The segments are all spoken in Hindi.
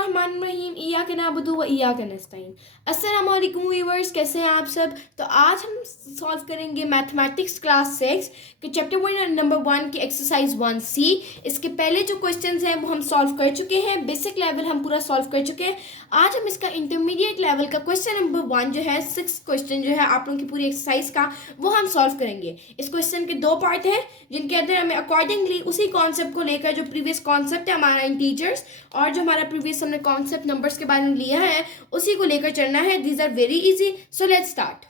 बिस्मिल्लाहिर्रहमानिर्रहीम इय्याका नअबुदु व इय्याका नस्तईन। अस्सलामु अलैकुम व्यूअर्स, कैसे हैं आप सब। तो आज हम सॉल्व करेंगे मैथमेटिक्स क्लास 6 के चैप्टर 1 नंबर 1 की एक्सरसाइज 1C। इसके पहले जो क्वेश्चंस हैं वो हम सॉल्व कर चुके हैं, बेसिक लेवल हम पूरा सॉल्व कर चुके हैं। आज हम इसका इंटरमीडिएट लेवल का क्वेश्चन नंबर 1 जो है 6 क्वेश्चन जो है आप लोगों की पूरी एक्सरसाइज का वो हम सॉल्व करेंगे। इस क्वेश्चन के दो पार्ट हैं जिनके अंदर हमें अकॉर्डिंगली उसी कॉन्सेप्ट को लेकर जो प्रीवियस कॉन्सेप्ट है हमारा इंटीजर्स और जो हमारा प्रीवियस हमने कॉन्सेप्ट नंबर्स के बारे में लिया है उसी को लेकर चलना है। These are very easy, so let's start.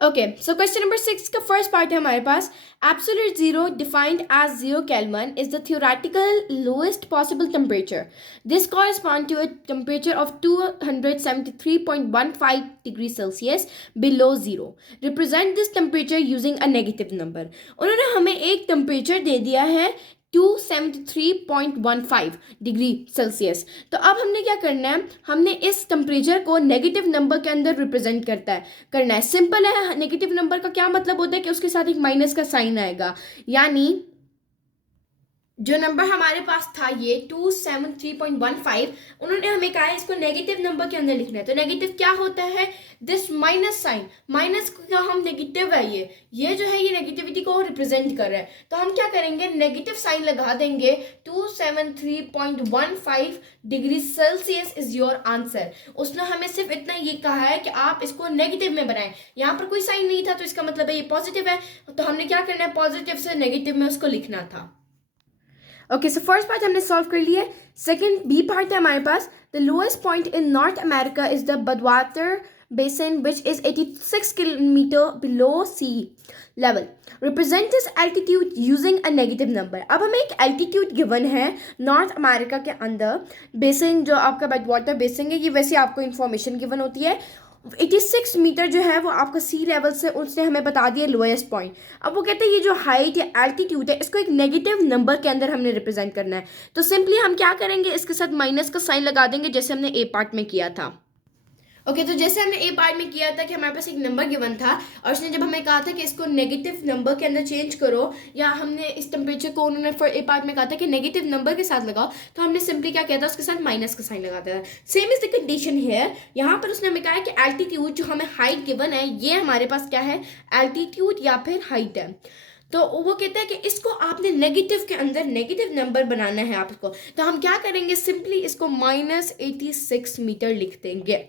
Okay, so question number 6 का फर्स्ट पार्ट है हमारे पास। Absolute zero defined as 0 kelvin is the theoretical lowest possible temperature. This correspond to a temperature of 273.15 degree Celsius below zero. Represent this temperature using a negative number. उन्होंने हमें एक टेम्परेचर दे दिया है 273.15 डिग्री सेल्सियस। तो अब हमने क्या करना है, हमने इस टेम्परेचर को नेगेटिव नंबर के अंदर रिप्रेजेंट करना है। सिंपल है, नेगेटिव नंबर का क्या मतलब होता है कि उसके साथ एक माइनस का साइन आएगा, यानी जो नंबर हमारे पास था ये 273.15, उन्होंने हमें कहा है इसको नेगेटिव नंबर के अंदर लिखना है। तो नेगेटिव क्या होता है, दिस माइनस साइन, माइनस का हम नेगेटिव है, ये जो है ये नेगेटिविटी को रिप्रेजेंट कर रहा है। तो हम क्या करेंगे, नेगेटिव साइन लगा देंगे। 273.15 degree Celsius is your answer. उसने हमें सिर्फ इतना ये कहा है कि आप इसको नेगेटिव में बनाएं। यहाँ पर कोई साइन नहीं था तो इसका मतलब है ये पॉजिटिव है। तो हमने क्या करना है, पॉजिटिव से नेगेटिव में उसको लिखना था। ओके, सो फर्स्ट पार्ट हमने सॉल्व कर लिया है। सेकंड बी पार्ट है हमारे पास। The lowest point in North America is the Badwater Basin which is 86 kilometre below sea level. Represent this altitude using a negative number. अब हमें एक एल्टीट्यूड गिवन है नॉर्थ अमेरिका के अंदर। बेसिन जो आपका बडवाटर बेसिन है, ये वैसे आपको इन्फॉर्मेशन गिवन होती है। 86 मीटर जो है वो आपका सी लेवल से उसने हमें बता दिया लोएस्ट पॉइंट। अब वो कहते हैं ये जो हाइट या एल्टीट्यूड है इसको एक नेगेटिव नंबर के अंदर हमने रिप्रेजेंट करना है। तो सिंपली हम क्या करेंगे, इसके साथ माइनस का साइन लगा देंगे जैसे हमने ए पार्ट में किया था। ओके, तो जैसे हमने ए पार्ट में किया था कि हमारे पास एक नंबर गिवन था और उसने जब हमें कहा था कि इसको नेगेटिव नंबर के अंदर चेंज करो, या हमने इस टेम्परेचर को उन्होंने फॉर ए पार्ट में कहा था कि नेगेटिव नंबर के साथ लगाओ, तो हमने सिंपली क्या किया था, उसके साथ माइनस का साइन लगा दिया था। Same is the condition here. यहाँ पर उसने हमें कहा है कि एल्टीट्यूड जो हमें हाइट गिवन है ये हमारे पास क्या है, एल्टीट्यूड या फिर हाइट है। तो वो कहते हैं कि इसको आपने नेगेटिव के अंदर नेगेटिव नंबर बनाना है आपको। तो हम क्या करेंगे, सिंपली इसको -86 मीटर लिख देंगे।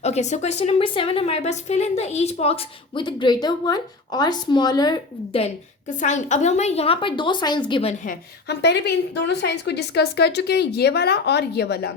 Okay, so question number 7 हमारे पास fill in the each box with a greater one or smaller than का साइन। अब हमें यहाँ पर दो साइंस गिवन है, हम पहले भी इन दोनों साइंस को डिस्कस कर चुके हैं, ये वाला और ये वाला।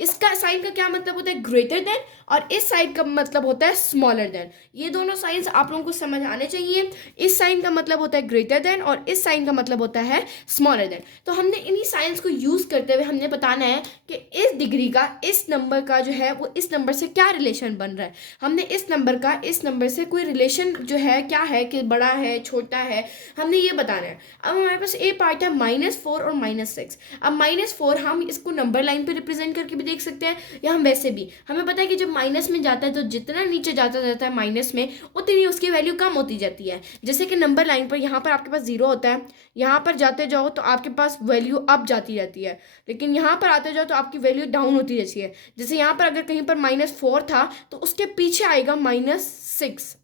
इसका साइन का क्या मतलब होता है, ग्रेटर देन, और इस साइड का मतलब होता है स्मॉलर देन। ये दोनों साइंस आप लोगों को समझ आने चाहिए। इस साइन का मतलब होता है ग्रेटर देन और इस साइन का मतलब होता है स्मॉलर देन। तो हमने इन्हीं साइंस को यूज़ करते हुए हमने बताना है कि इस डिग्री का इस नंबर का जो है वो इस नंबर से क्या रिलेशन बन रहा है। हमने इस नंबर का इस नंबर से कोई रिलेशन जो है क्या है, कि बड़ा है छोटा है, हमने ये बताना है। अब हमारे पास ए पार्ट है -4 और -6। अब -4 हम इसको नंबर लाइन पे रिप्रेजेंट करके भी देख सकते हैं, या हम वैसे भी, हमें पता है कि जब माइनस में जाता है तो जितना नीचे जाता जाता है माइनस में उतनी उसकी वैल्यू कम होती जाती है। जैसे कि नंबर लाइन पर यहाँ पर आपके पास 0 होता है, यहाँ पर जाते जाओ तो आपके पास वैल्यू अप जाती जाती है, लेकिन यहाँ पर आते जाओ तो आपकी वैल्यू डाउन होती जाती है। जैसे यहाँ पर अगर कहीं पर -4 था तो उसके पीछे आएगा -6।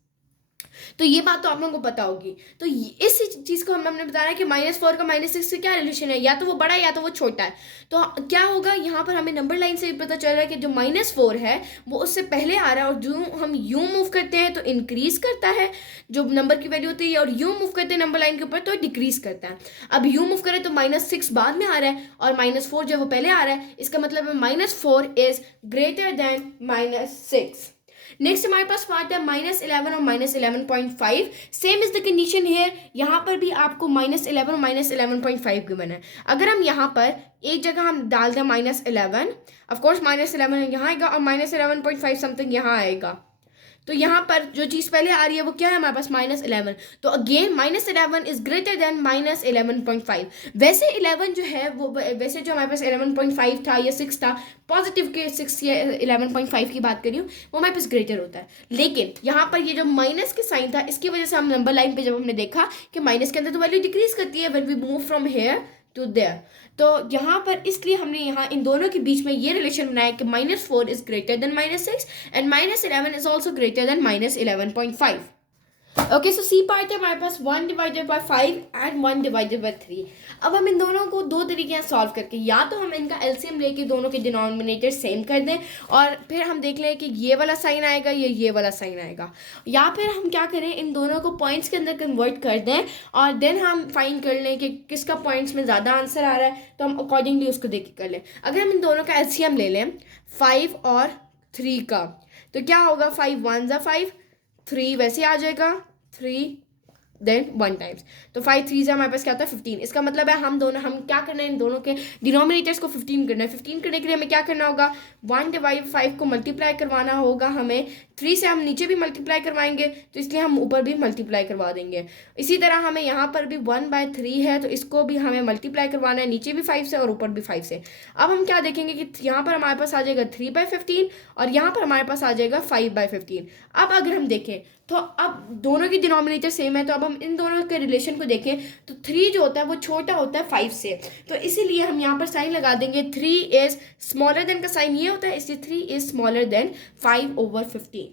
तो ये बात तो आप लोगों को पता होगी। तो इस चीज़ को हमने बताया है कि -4 का -6 से क्या रिलेशन है, या तो वो बड़ा है या तो वो छोटा है। तो क्या होगा, यहाँ पर हमें नंबर लाइन से पता चल रहा है कि जो -4 है वो उससे पहले आ रहा है, और जो हम यूँ मूव करते हैं तो इंक्रीज करता है जो नंबर की वैल्यू होती है, और यूँ मूव करते हैं नंबर लाइन के ऊपर तो डिक्रीज करता है। अब यूँ मूव करें तो -6 बाद में आ रहा है और -4 जो वो पहले आ रहा है, इसका मतलब है -4 इज ग्रेटर देन -6। नेक्स्ट हमारे पास पार्ट है -11 और -11.5। सेम इज द कंडीशन है, यहाँ पर भी आपको -11 और -11.5 गिवन है। अगर हम यहाँ पर एक जगह हम डाल दें -11, ऑफकोर्स -11 यहाँ आएगा और -11.5 समथिंग यहाँ आएगा, तो यहाँ पर जो चीज़ पहले आ रही है वो क्या है हमारे पास, -11। तो अगेन -11 इज ग्रेटर देन -11.5। वैसे 11 जो है वो, वैसे जो हमारे पास 11.5 था या 6 था, पॉजिटिव के 6 या 11.5 की बात करी हूँ, वो हमारे पास ग्रेटर होता है। लेकिन यहाँ पर ये जो माइनस के साइन था इसकी वजह से हम नंबर लाइन पे जब हमने देखा कि माइनस के अंदर तो वैल्यू डिक्रीज करती है when we move from here to there. तो यहाँ पर इसलिए हमने यहाँ इन दोनों के बीच में ये रिलेशन बनाया कि -4 is greater than -6 and -11 is also greater than -11.5। Okay, so C part है हमारे पास 1 divided by 5 and 1 divided by 3। अब हम इन दोनों को दो तरीके से सॉल्व करके, या तो हम इनका एलसीएम लेके दोनों के डिनोमिनेटर सेम कर दें और फिर हम देख लें कि ये वाला साइन आएगा ये वाला साइन आएगा, या फिर हम क्या करें इन दोनों को पॉइंट्स के अंदर कन्वर्ट कर दें और देन हम फाइंड कर लें कि किसका पॉइंट्स में ज़्यादा आंसर आ रहा है, तो हम अकॉर्डिंगली उसको देख के कर लें। अगर हम इन दोनों का एलसीएम ले लें 5 और 3 का, तो क्या होगा, 5 1 ज़ा 5, 3 वैसे आ जाएगा 3 देन 1 टाइम्स, तो 5 3 से हमारे पास क्या होता है 15। इसका मतलब है हम क्या करना है, इन दोनों के डिनोमिनेटर्स को 15 करना है। 15 करने के लिए हमें क्या करना होगा, 1 डिवाइड 5 को मल्टीप्लाई करवाना होगा हमें, 3 से हम नीचे भी मल्टीप्लाई करवाएंगे तो इसलिए हम ऊपर भी मल्टीप्लाई करवा देंगे। इसी तरह हमें यहाँ पर भी 1/3 है तो इसको भी हमें मल्टीप्लाई करवाना है, नीचे भी 5 से और ऊपर भी 5 से। अब हम क्या देखेंगे कि यहाँ पर हमारे पास आ जाएगा 3/15 और यहाँ पर हमारे पास आ जाएगा 5/15। अब अगर हम देखें तो अब दोनों की डिनोमिनेटर सेम है, तो अब हम इन दोनों के रिलेशन को देखें तो 3 जो होता है वो छोटा होता है 5 से, तो इसीलिए हम यहाँ पर साइन लगा देंगे 3 इज स्मॉलर देन का साइन ये होता है, इसलिए 3 is smaller than 5/15।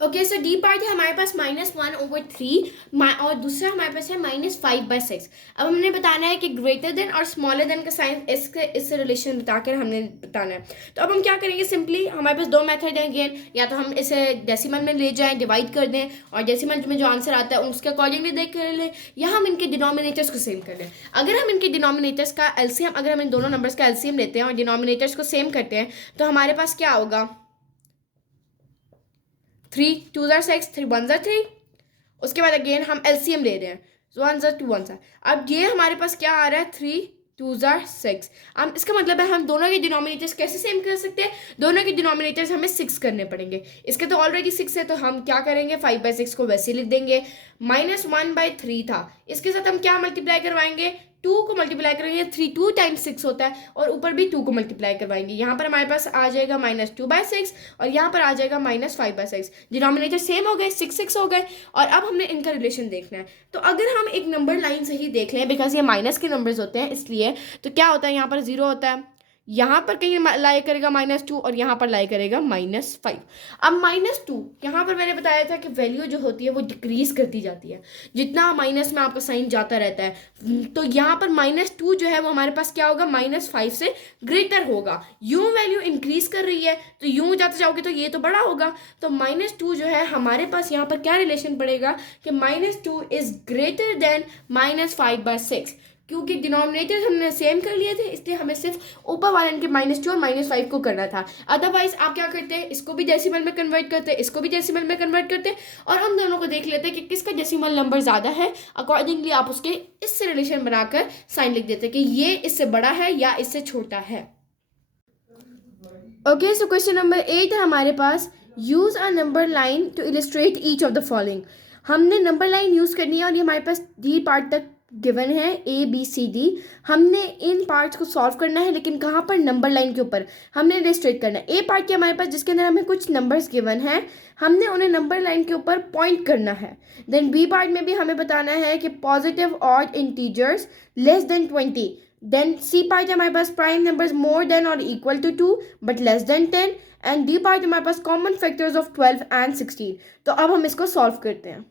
Okay, so D part है हमारे पास -1/3 और दूसरा हमारे पास है -5/6। अब हमने बताना है कि ग्रेटर देन और स्मॉलर देन का साइन इससे रिलेशन बताकर हमने बताना है। तो अब हम क्या करेंगे, सिंपली हमारे पास दो मेथड हैं अगेन, या तो हम इसे डेसिमल में ले जाएं, डिवाइड कर दें और डेसिमल में जो आंसर आता है उसके अकॉर्डिंगली देख कर लें, या हम इनके डिनोमिनेटर्स को सेम कर लें। अगर हम इनके डिनोमिनेटर्स का एलसीएम, अगर हम इन दोनों नंबर्स का एलसीएम लेते हैं और डिनोमिनेटर्स को सेम करते हैं तो हमारे पास क्या होगा, 3 2 ज़ा 6, 3 1 ज़ा 3। उसके बाद अगेन हम एलसीएम ले रहे हैं, 1 ज़ा 2 1 ज़ा। अब ये हमारे पास क्या आ रहा है, 3 2 ज़ा 6। अब इसका मतलब है हम दोनों के डिनोमिनेटर्स कैसे सेम कर सकते हैं, दोनों के डिनोमिनेटर्स हमें 6 करने पड़ेंगे। इसके तो ऑलरेडी 6 है तो हम क्या करेंगे, 5/6 को वैसे लिख देंगे। -1/3 था, इसके साथ हम क्या मल्टीप्लाई करवाएंगे, 2 को मल्टीप्लाई करेंगे, 3 2 टाइम्स 6 होता है और ऊपर भी 2 को मल्टीप्लाई करवाएंगे। यहाँ पर हमारे पास आ जाएगा -2/6 और यहाँ पर आ जाएगा -5/6। डिनोमिनेटर सेम हो गए, 6 6 हो गए। और अब हमने इनका रिलेशन देखना है, तो अगर हम एक नंबर लाइन से ही देख लें, बिकॉज ये माइनस के नंबर्स होते हैं इसलिए, तो क्या होता है, यहाँ पर 0 होता है, यहाँ पर कहीं लाई करेगा -2 और यहाँ पर लाई करेगा -5। अब -2 यहाँ पर मैंने बताया था कि वैल्यू जो होती है वो डिक्रीज करती जाती है, जितना माइनस में आपका साइन जाता रहता है। तो यहाँ पर -2 जो है वो हमारे पास क्या होगा, -5 से ग्रेटर होगा। यूँ वैल्यू इंक्रीज कर रही है तो यूँ जाते जाओगे तो ये तो बड़ा होगा, तो -2 जो है हमारे पास यहाँ पर क्या रिलेशन पड़ेगा कि -2 इज ग्रेटर देन -5/6। क्योंकि डिनोमिनेटर हमने सेम कर लिए थे इसलिए हमें सिर्फ ऊपर वाले के -2 और -5 को करना था। अदरवाइज आप क्या करते हैं, इसको भी डेसिमल में कन्वर्ट करते हैं, इसको भी डेसिमल में कन्वर्ट करते हैं और हम दोनों को देख लेते हैं कि किसका डेसिमल नंबर ज़्यादा है। अकॉर्डिंगली आप उसके इससे रिलेशन बनाकर साइन लिख देते हैं कि ये इससे बड़ा है या इससे छोटा है। ओके, सो क्वेश्चन नंबर 8 है हमारे पास, use a number line to illustrate each of the following. हमने नंबर लाइन यूज़ करनी है और ये हमारे पास डी पार्ट तक गिवन है, ABCD। हमने इन पार्ट्स को सॉल्व करना है, लेकिन कहाँ पर, नंबर लाइन के ऊपर हमने इलिस्ट्रेट करना है। ए पार्ट के हमारे पास जिसके अंदर हमें कुछ नंबर्स गिवन है, हमने उन्हें नंबर लाइन के ऊपर पॉइंट करना है। देन बी पार्ट में भी हमें बताना है कि positive odd integers less than 20। Then C part हमारे पास प्राइम नंबर्स मोर देन और equal to 2 but less than 10। And D part हमारे पास कॉमन फैक्टर्स ऑफ 12 एंड 16। तो अब हम इसको सॉल्व करते हैं।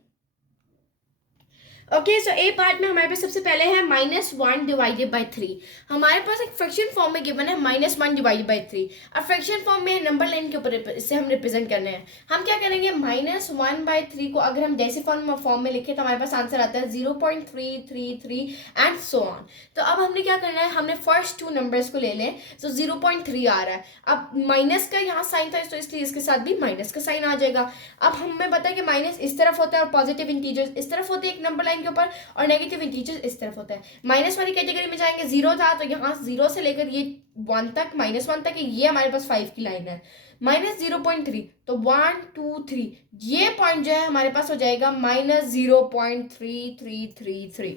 ओके, सो ए पार्ट में हमारे पास सबसे पहले है -1 डिवाइडेड बाई 3। हमारे पास एक फ्रैक्शन फॉर्म में गिवन है -1 डिवाइडेड बाई 3। अब फ्रैक्शन फॉर्म में नंबर लाइन के ऊपर इससे हम रिप्रेजेंट करने हैं। हम क्या करेंगे, -1/3 को अगर हम डेसिमल फॉर्म में लिखें तो हमारे पास आंसर आता है 0.333 एंड सो ऑन। तो अब हमने क्या करना है, हमने फर्स्ट 2 नंबर्स को ले लें। तो 0.3 आ रहा है, अब माइनस का यहाँ साइन था तो इसलिए इसके साथ भी माइनस का साइन आ जाएगा। अब हमें पता है कि माइनस इस तरफ होता है और पॉजिटिव इंटीजर्स इस तरफ होते हैं एक नंबर लाइन के ऊपर, और नेगेटिव इंटीजर्स इस तरफ होता है। माइनस वाली कैटेगरी में जाएंगे, 0 था तो यहाँ 0 से लेकर ये 1 तक, -1 तक ये हमारे पास 5 की लाइन है। -0.3 तो 1 2 3 ये पॉइंट जो है हमारे पास हो जाएगा -0.3333।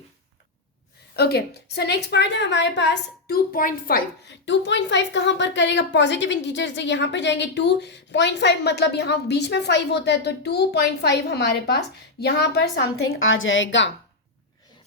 ओके, सो नेक्स्ट पार्ट है हमारे पास 2.5। 2.5 कहाँ पर करेगा, पॉजिटिव इंटीजर से यहाँ पर जाएंगे। 2.5 मतलब यहाँ बीच में 5 होता है तो 2.5 हमारे पास यहाँ पर समथिंग आ जाएगा।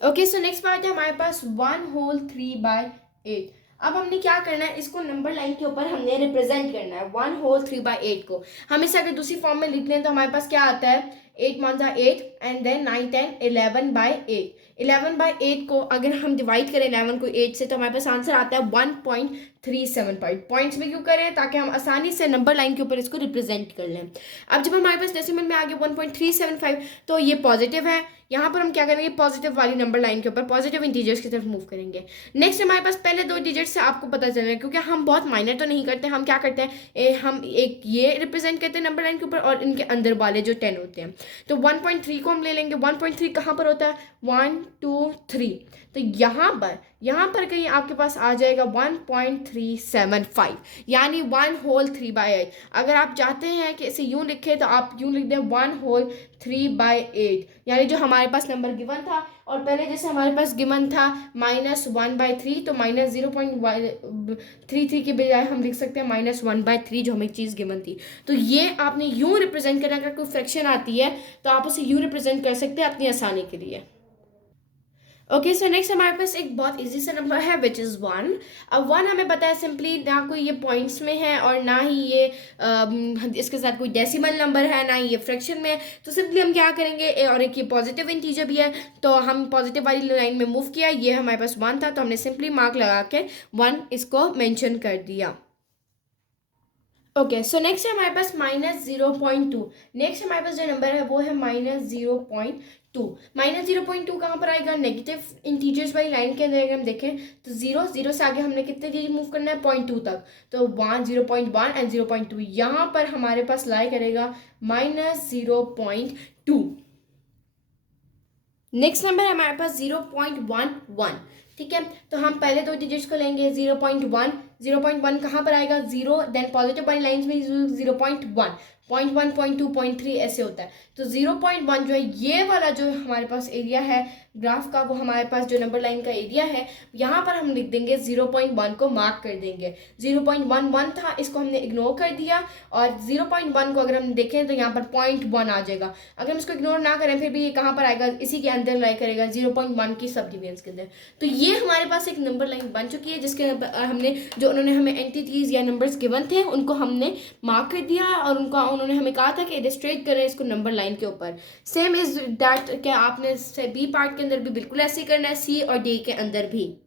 ओके, सो नेक्स्ट पार्ट है हमारे पास 1/3/8। अब हमने क्या करना है, इसको नंबर लाइन के ऊपर हमने रिप्रेजेंट करना है 1/3/8 को। हम इसे अगर दूसरी फॉर्म में लिख लें तो हमारे पास क्या आता है, 8 वन जा 8 एंड देन 9 10 11/8। 11/8 को अगर हम डिवाइड करें 11 को 8 से तो हमारे पास आंसर आता है 1.375। पॉइंट्स में क्यों करें, ताकि हम आसानी से नंबर लाइन के ऊपर इसको रिप्रेजेंट कर लें। अब जब हमारे पास डेसिमल में आ गया 1.375 तो ये पॉजिटिव है। यहाँ पर हम क्या करेंगे, पॉजिटिव वाली नंबर लाइन के ऊपर पॉजिटिव इंटीजर्स की तरफ मूव करेंगे। नेक्स्ट हमारे पास पहले दो डिजिट से आपको पता चल रहा है, क्योंकि हम बहुत माइनर तो नहीं करते, हम क्या करते हैं, हम एक ये रिप्रेजेंट करते हैं नंबर लाइन के ऊपर और इनके अंदर वाले जो 10 होते हैं। तो 1.3 को हम ले लेंगे। 1.3 कहाँ पर होता है, 1 2 3, तो यहाँ पर कहीं आपके पास आ जाएगा 1.375, यानी 1/3/8। अगर आप चाहते हैं कि इसे यूं लिखें तो आप यूं लिख दें 1/3/8, यानी जो हमारे पास नंबर गिवन था, और पहले जैसे हमारे पास गिवन था -1/3, तो -0.33 के बजाय हम लिख सकते हैं -1/3 जो हमें चीज़ गिवन थी। तो ये आपने यूं रिप्रेजेंट करना, अगर कोई फ्रैक्शन आती है तो आप उसे यूं रिप्रेजेंट कर सकते हैं अपनी आसानी के लिए। ओके, सो नेक्स्ट हमारे पास एक बहुत इजी सा नंबर है विच इज़ 1। अब 1 हमें पता है सिंपली ना कोई ये पॉइंट्स में है और ना ही ये इसके साथ कोई डेसिमल नंबर है, ना ही ये फ्रैक्शन में है। तो सिंपली हम क्या करेंगे, और एक ये पॉजिटिव इंटीजर भी है, तो हम पॉजिटिव वाली लाइन में मूव किया। ये हमारे पास 1 था तो हमने सिंपली मार्क लगा के 1 इसको मेंशन कर दिया। ओके, सो नेक्स्ट है हमारे पास -0.2। नेक्स्ट हमारे पास जो नंबर है वो है -0.2। -0.2 कहाँ पर आएगा, नेगेटिव इंटीजर्स वाली लाइन के अंदर अगर हम देखें तो 0 से आगे हमने कितने चीज मूव करना है, 0.2 तक। तो 1 0.1 एंड 0.2 यहाँ पर हमारे पास लाई करेगा -0.2। नेक्स्ट नंबर है हमारे पास 0.11। ठीक है, तो हम पहले दो डिजिट्स को लेंगे। 0.1, 0.1 कहाँ पर आएगा, 0 देन पॉजिटिव वाली लाइन्स में 0.1, 0.1 0.2 0.3 ऐसे होता है। तो 0.1 जो है ये वाला जो हमारे पास एरिया है ग्राफ का, वो हमारे पास जो नंबर लाइन का एरिया है, यहाँ पर हम लिख देंगे 0.1 को मार्क कर देंगे। 0.11 था, इसको हमने इग्नोर कर दिया, और 0.1 को अगर हम देखें तो यहाँ पर 0.1 आ जाएगा। अगर हम इसको इग्नोर ना करें फिर भी ये कहाँ पर आएगा, इसी के अंदर लाई करेगा 0.1 की सब डिवीजन के अंदर। तो ये हमारे पास एक नंबर लाइन बन चुकी है, जिसके हमने जो उन्होंने हमें एंटिटीज या नंबर्स गिवन थे उनको हमने मार्क कर दिया, और उन्होंने हमें कहा था कि इलस्ट्रेट करें इसको नंबर लाइन के ऊपर। सेम इज दैट कि आपने बी पार्ट के अंदर भी बिल्कुल ऐसे ही करना है, सी और डी के अंदर भी।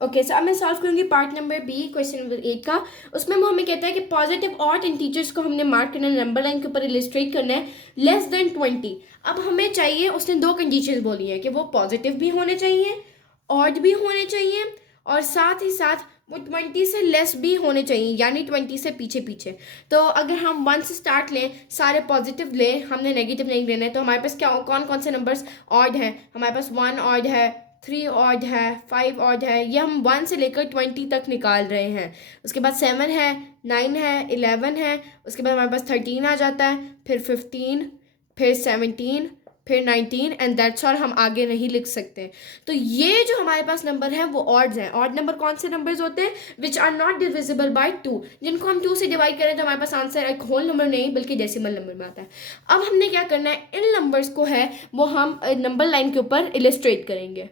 ओके, सो अब मैं सॉल्व करूंगी part number B, question number 8 का। उसमें वो हमें कहता है कि पॉजिटिव ऑड इंटीजर्स को हमने मार्क करना है, नंबर लाइन के ऊपर इलस्ट्रेट करना है लेस देन 20। अब हमें चाहिए, उसने दो कंडीशंस बोली हैं कि वो पॉजिटिव भी होने चाहिए, ऑड भी होने चाहिए, और साथ ही साथ वो 20 से लेस भी होने चाहिए, यानी 20 से पीछे पीछे। तो अगर हम 1 से स्टार्ट लें, सारे पॉजिटिव लें, हमने नेगेटिव नहीं लेना है, तो हमारे पास क्या कौन कौन से नंबर्स ऑड हैं। हमारे पास 1 ऑड है, 3 ऑड है, 5 ऑड है, ये हम 1 से लेकर 20 तक निकाल रहे हैं। उसके बाद 7 है, 9 है, 11 है, उसके बाद हमारे पास 13 आ जाता है, फिर 15, फिर 17, फिर 19 एंड दैट्स ऑल। हम आगे नहीं लिख सकते। तो ये जो हमारे पास नंबर है वो ऑड्स हैं। ऑड नंबर कौन से नंबर्स होते हैं, which are not divisible by 2, जिनको हम 2 से डिवाइड करें तो हमारे पास आंसर एक होल नंबर नहीं बल्कि डेसिमल नंबर में आता है। अब हमने क्या करना है, इन नंबर्स को है वो हम नंबर लाइन के ऊपर इलस्ट्रेट करेंगे।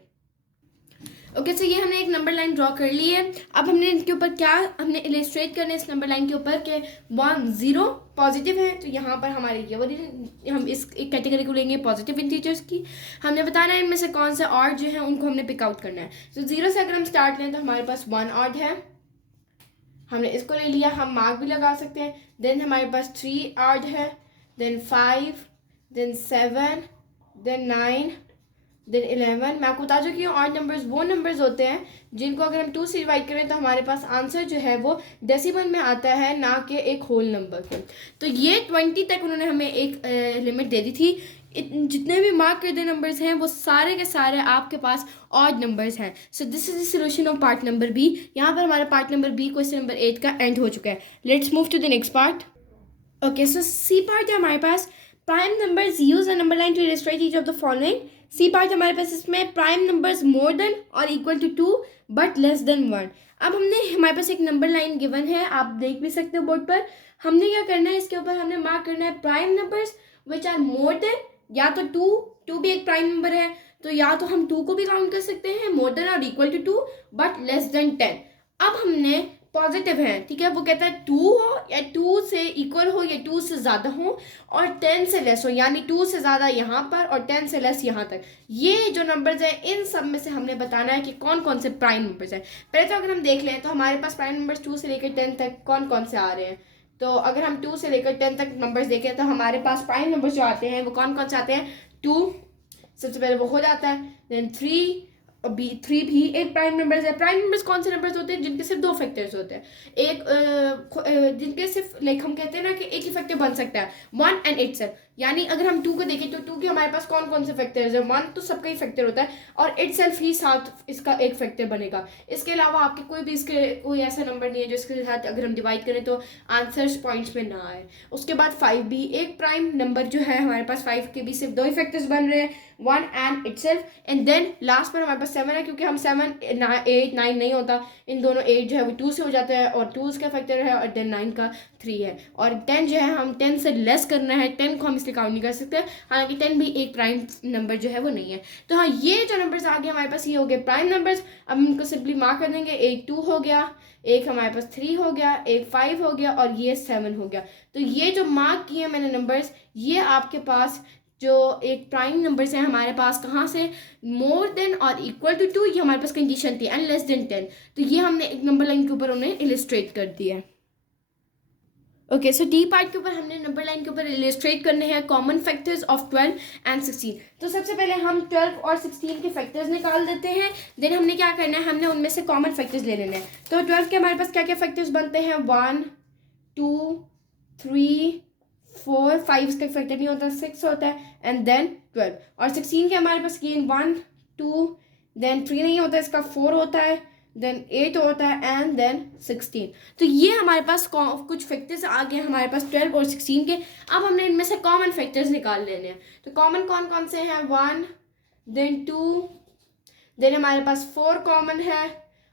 ओके, सो ये हमने एक नंबर लाइन ड्रॉ कर ली है। अब हमने इनके ऊपर क्या हमने इलस्ट्रेट करना है इस नंबर लाइन के ऊपर के 1 0 पॉजिटिव है, तो यहाँ पर हमारे ये वाली हम इस एक कैटेगरी को लेंगे पॉजिटिव इंटीजर्स की। हमने बताना है इनमें से कौन से ऑड जो है उनको हमने पिक आउट करना है। तो 0 से अगर हम स्टार्ट लें तो हमारे पास 1 ऑड है, हमने इसको ले लिया, हम मार्क भी लगा सकते हैं। देन हमारे पास 3 ऑड है, देन 5, देन 7, देन 9, देन 11। मैं आपको बता चुकी हूँ ऑड नंबर्स वो नंबर्स होते हैं जिनको अगर हम 2 से डिवाइड करें तो हमारे पास आंसर जो है वो डेसिमल में आता है, ना कि एक होल नंबर के। तो ये 20 तक उन्होंने हमें एक लिमिट दे दी थी। जितने भी मार्क करते नंबर्स हैं वो सारे के सारे आपके पास ऑड नंबर्स हैं। So this is the solution of part number B. यहाँ पर हमारा part number B question number 8 का एंड हो चुका है। Let's move to the next part. Okay, so C part है हमारे पास, prime numbers use a number line to illustrate each of the following. C part हमारे पास इसमें प्राइम नंबर्स मोर देन और equal to 2 but less than 1। अब हमारे पास एक नंबर लाइन गिवन है, आप देख भी सकते हो बोर्ड पर। हमने क्या करना है, इसके ऊपर हमने मार्क करना है prime numbers which are more than, या तो 2 भी एक प्राइम नंबर है, तो या तो हम 2 को भी काउंट कर सकते हैं मोर देन और equal to 2 but less than 10। अब हमने पॉजिटिव है, ठीक है, वो कहता है 2 हो या 2 से इक्वल हो या 2 से ज़्यादा हो और 10 से लेस हो, यानी 2 से ज़्यादा यहाँ पर और 10 से लेस यहाँ तक। ये जो नंबर्स हैं इन सब में से हमने बताना है कि कौन कौन से प्राइम नंबर्स हैं। पहले तो अगर हम देख लें तो हमारे पास प्राइम नंबर्स 2 से लेकर 10 तक कौन कौन से आ रहे हैं। तो अगर हम 2 से लेकर 10 तक नंबर्स देखें तो हमारे पास प्राइम नंबर्स जो आते हैं वो कौन कौन से आते हैं। 2 सबसे पहले वो हो जाता है, देन 3 भी एक प्राइम नंबर्स है। प्राइम नंबर्स कौन से नंबर्स होते हैं जिनके सिर्फ 2 फैक्टर्स होते हैं, एक जिनके सिर्फ लाइक हम कहते हैं ना कि एक ही फैक्टर बन सकता है 1 एंड इटसेल्फ। यानी अगर हम 2 को देखें तो 2 के हमारे पास कौन कौन से फैक्टर्स है, 1 तो सबका ही फैक्टर होता है और इटसेल्फ ही साथ इसका एक फैक्टर बनेगा। इसके अलावा आपके कोई भी इसके कोई ऐसा नंबर नहीं है जो इसके साथ अगर हम डिवाइड करें तो आंसर्स पॉइंट्स में ना आए। उसके बाद 5 भी एक प्राइम नंबर जो है हमारे पास 5 के भी सिर्फ 2 ही फैक्टर्स बन रहे हैं, 1 and itself. And then last पर हमारे पास 7 है, क्योंकि हम 7 8 9 नहीं होता, इन दोनों 8 जो है वो 2 से हो जाता है और 2 इसका फैक्टर है और देन 9 का 3 है। और 10 जो है हम 10 से लेस करना है, 10 को हम इसलिए काउंट नहीं कर सकते, हालांकि 10 भी एक प्राइम नंबर जो है वो नहीं है। तो हाँ, ये जो नंबर्स आ गए हमारे पास ये हो गए प्राइम नंबर्स। अब हम इनको सिंपली मार्क कर देंगे, एक 2 हो गया, एक हमारे पास 3 हो गया, एक 5 हो गया और ये 7 हो गया। तो ये जो मार्क किए मैंने नंबर्स, ये आपके पास जो एक प्राइम नंबर्स हैं हमारे पास कहाँ से, मोर देन और इक्वल टू 2, ये हमारे पास कंडीशन थी, एंड लेस देन 10। तो ये हमने एक नंबर लाइन के ऊपर उन्हें इलिस्ट्रेट कर दिया। ओके, सो डी पार्ट के ऊपर हमने नंबर लाइन के ऊपर इलिस्ट्रेट करने हैं कॉमन फैक्टर्स ऑफ 12 एंड 16। तो सबसे पहले हम 12 और 16 के फैक्टर्स निकाल देते हैं। देन हमने क्या करना है, हमने उनमें से कॉमन फैक्टर्स ले लेने हैं। तो 12 के हमारे पास क्या क्या फैक्टर्स बनते हैं, 1 2 3 4 5 इसका फैक्टर नहीं होता, 6 होता है एंड देन 12। और 16 के हमारे पास अगेन 1 2 देन 3 नहीं होता, इसका 4 होता है, देन 8 होता है एंड देन 16। तो ये हमारे पास कुछ फैक्टर्स आ गए हमारे पास 12 और 16 के। अब हमने इनमें से कॉमन फैक्टर्स निकाल लेने हैं। तो कॉमन कौन कौन से हैं, 1 देन 2 देन हमारे पास 4 कॉमन है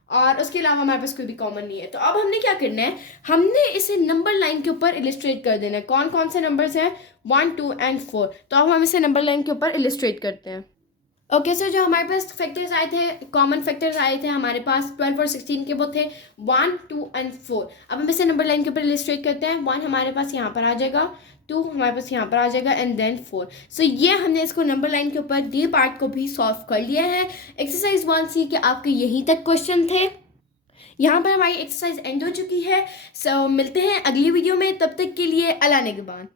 और उसके अलावा हमारे पास कोई भी कॉमन नहीं है। तो अब हमने क्या करना है, हमने इसे नंबर लाइन के ऊपर इलिस्ट्रेट कर देना है। कौन कौन से नंबर्स हैं, 1 2 एंड 4। तो अब हम इसे नंबर लाइन के ऊपर इलिस्ट्रेट करते हैं। ओके सर, जो हमारे पास फैक्टर्स आए थे, कॉमन फैक्टर्स आए थे हमारे पास 12 और 16 के, वो थे 1 2 एंड 4। अब हम इसे नंबर लाइन के ऊपर इलिस्ट्रेट करते हैं। 1 हमारे पास यहाँ पर आ जाएगा, 2 हमारे पास यहाँ पर आ जाएगा एंड देन 4। सो ये हमने इसको नंबर लाइन के ऊपर डी पार्ट को भी सॉल्व कर लिया है। एक्सरसाइज 1C के आपके यहीं तक क्वेश्चन थे। यहाँ पर हमारी एक्सरसाइज एंड हो चुकी है। सो मिलते हैं अगली वीडियो में, तब तक के लिए अल्लाह निगहबान।